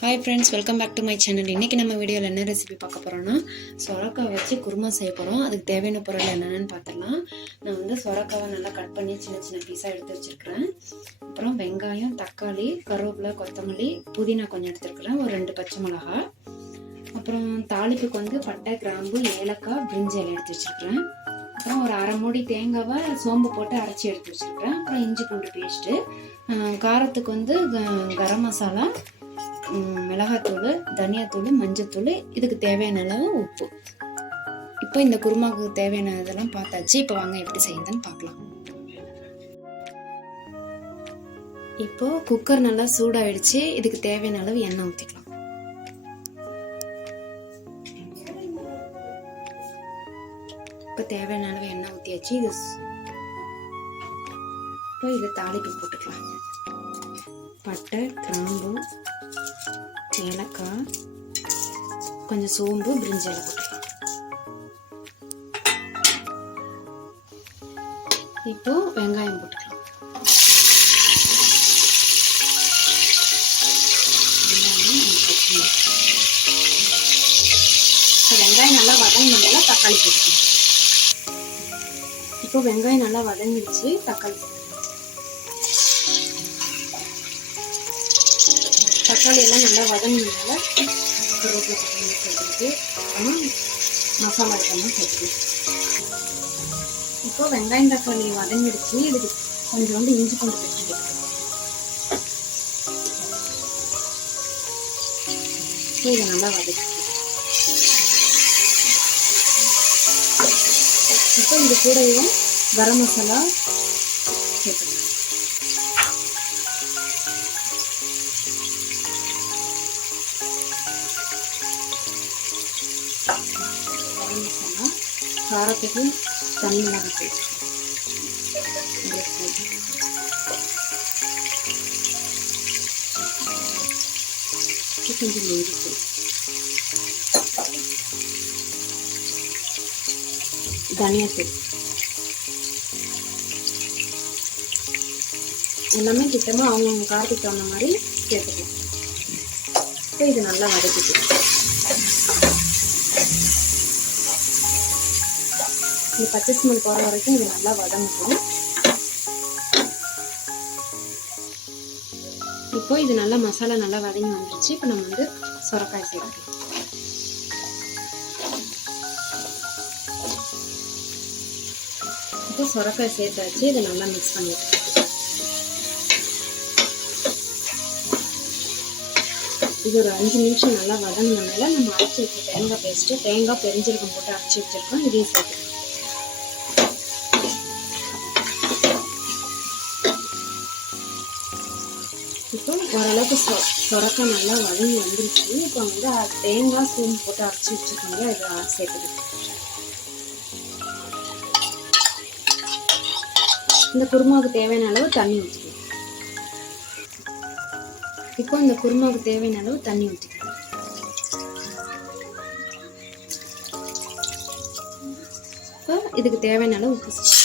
Hi friends, welcome back to my channel. இன்றைக்கி நம்ம வீடியோவில் என்ன ரெசிபி பார்க்க போகிறோன்னா, சொரக்காய் வச்சு குருமா செய்ய போகிறோம். அதுக்கு தேவையான பொருள் என்னென்னு பார்த்துடலாம். நான் வந்து சொரக்காவை நல்லா கட் பண்ணி சின்ன சின்ன பீஸாக எடுத்து வச்சுருக்கிறேன். அப்புறம் வெங்காயம், தக்காளி, கருவேப்பிலை, கொத்தமல்லி, புதினா கொஞ்சம் எடுத்துருக்குறேன். ஒரு 2 பச்சை மிளகா. அப்புறம் தாளிப்புக்கு வந்து பட்டை, கிராம்பு, ஏலக்காய், பிரிஞ்சி இலை எடுத்து வச்சுருக்கிறேன். அப்புறம் ஒரு 1/2 மூடி தேங்காவை சோம்பு போட்டு அரைச்சி எடுத்து வச்சுருக்கிறேன். அப்புறம் இஞ்சி பூண்டு பேஸ்ட்டு, காரத்துக்கு வந்து கரம் மசாலா, மிளகாத்தூள், தனியாத்தூள், மஞ்சத்தூள், இதுக்கு தேவையான அளவு உப்பு. இப்போ இந்த குருமாவுக்கு தேவையான இதெல்லாம் பார்த்தாச்சு. இப்போ வாங்க எப்படி செய்யுதுன்னு பார்க்கலாம். இப்போ குக்கர் நல்லா சூடாயிடுச்சு. இதுக்கு தேவையான அளவு எண்ணெய் ஊற்றிக்கலாம். இப்போ தேவையான அளவு எண்ணெய் ஊற்றியாச்சு. இப்போ இது தாளிப்பு போட்டுக்கலாம். பட்டை, கிராம்பு, ஏலக்காய், கொஞ்சம் சோம்பு, பிரிஞ்சி இலை போட்டுக்கலாம். இப்போ வெங்காயம் போட்டுக்கலாம். வெங்காயம் நல்லா வதங்கினால தக்காளி போட்டுக்கலாம். இப்போ வெங்காயம் நல்லா வதங்கிடுச்சு. தக்காளி எல்லாம் நல்லா வதங்கினால கருவேப்பிலை கொத்தமல்லி சேர்த்துக்கிட்டு அப்புறமா மசாலா ஐட்டம்லாம் சேர்த்துக்கலாம். இப்போ வெங்காயம் தக்காளி வதங்கிடுச்சு. இதுக்கு கொஞ்சம் இஞ்சி பூண்டு பேஸ்ட் போட்டுக்கலாம். இதை நல்லா வதக்கிக்கலாம். இப்போ இது கூடவே கரம் மசாலா சேர்த்துக்கலாம். காரத்துக்கு தனி மிளகாய் பேஸ்ட், கொஞ்சம் நெய்தூள், தனியாத்தூள், எல்லாமே திட்டமாக அவங்கவுங்க காரத்துக்கு தகுந்த மாதிரி சேர்த்துக்கலாம். இப்போ இது நல்லா வதக்கிக்கலாம். இந்த பச்சை ஸ்மெல் போகிற வரைக்கும் இது நல்லா வதங்கட்டும். இப்போ இது நல்லா மசாலா நல்லா வதங்கி வந்துருச்சு. இப்போ நம்ம வந்து சொரக்காய் சேர்க்கலாம். இப்போ சொரக்காய் சேர்த்தாச்சு. இதை நல்லா மிக்ஸ் பண்ணிக்கலாம். இது ஒரு 5 நிமிஷம் நல்லா வதங்கினால நம்ம அரைச்சி வச்ச தேங்காய் பேஸ்ட்டு, தேங்காய் பெருஞ்சீரகம் போட்டு அரைச்சி வச்சிருக்கோம். இதையும் சேர்த்துக்கலாம். இப்போ ஓரளவுக்கு சொரக்காய் நல்லா வதங்கி வந்துருச்சு. இப்போ வந்து தேங்காய் சோம்பு போட்டு அரைச்சி வச்சுருக்கோங்க. இதை சேர்த்துக்கலாம். இந்த குருமாவுக்கு தேவையான அளவு தண்ணி ஊற்றிக்கலாம். இப்போ இந்த குருமாவுக்கு தேவையான அளவு தண்ணி ஊற்றிக்கலாம். இப்போ இதுக்கு தேவையான அளவு உப்பு சேர்க்கலாம்.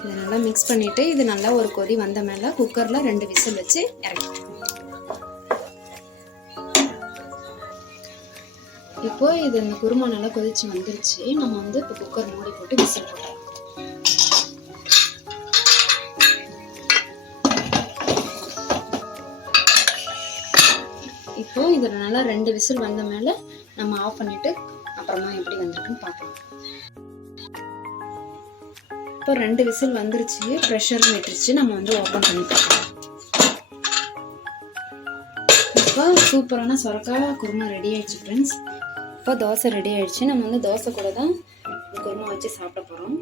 இதை நல்லா மிக்ஸ் பண்ணிட்டு இது நல்லா ஒரு கொதி வந்த மேல குக்கர்ல 2 விசில் வச்சு இறக்கிக்கலாம். இப்போ இது இந்த குருமா நல்லா கொதிச்சு வந்துருச்சு. நம்ம வந்து இப்போ குக்கர் மூடி போட்டு விசில் போட்டோம். இப்போ இது நல்லா 2 விசில் வந்த மேல நம்ம ஆஃப் பண்ணிட்டு அப்புறமா எப்படி வந்திருக்குன்னு பார்க்கலாம். இப்போ 2 விசில் வந்துருச்சு. ப்ரெஷர் விட்டுருச்சு. நம்ம வந்து ஓப்பன் பண்ணி பார்க்கலாம். இப்போ சூப்பரான சொரக்காய் குருமா ரெடி ஆயிடுச்சு ஃப்ரெண்ட்ஸ். இப்போ தோசை ரெடி ஆயிடுச்சு. நம்ம வந்து தோசை கூட தான் குருமா வச்சு சாப்பிட போகிறோம்.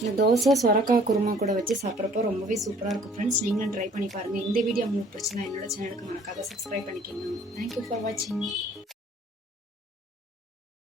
இந்த தோசை சொரக்காய் குருமா கூட வச்சு சாப்பிட்றப்போ ரொம்பவே சூப்பராக இருக்கும் ஃப்ரெண்ட்ஸ். நீங்களும் ட்ரை பண்ணி பாருங்கள். இந்த வீடியோ உங்களுக்கு பிடிச்சிருந்தா என்னோட சேனலுக்கு மறக்காத சப்ஸ்கிரைப் பண்ணிக்கோங்க. தேங்க்யூ ஃபார் வாட்சிங்.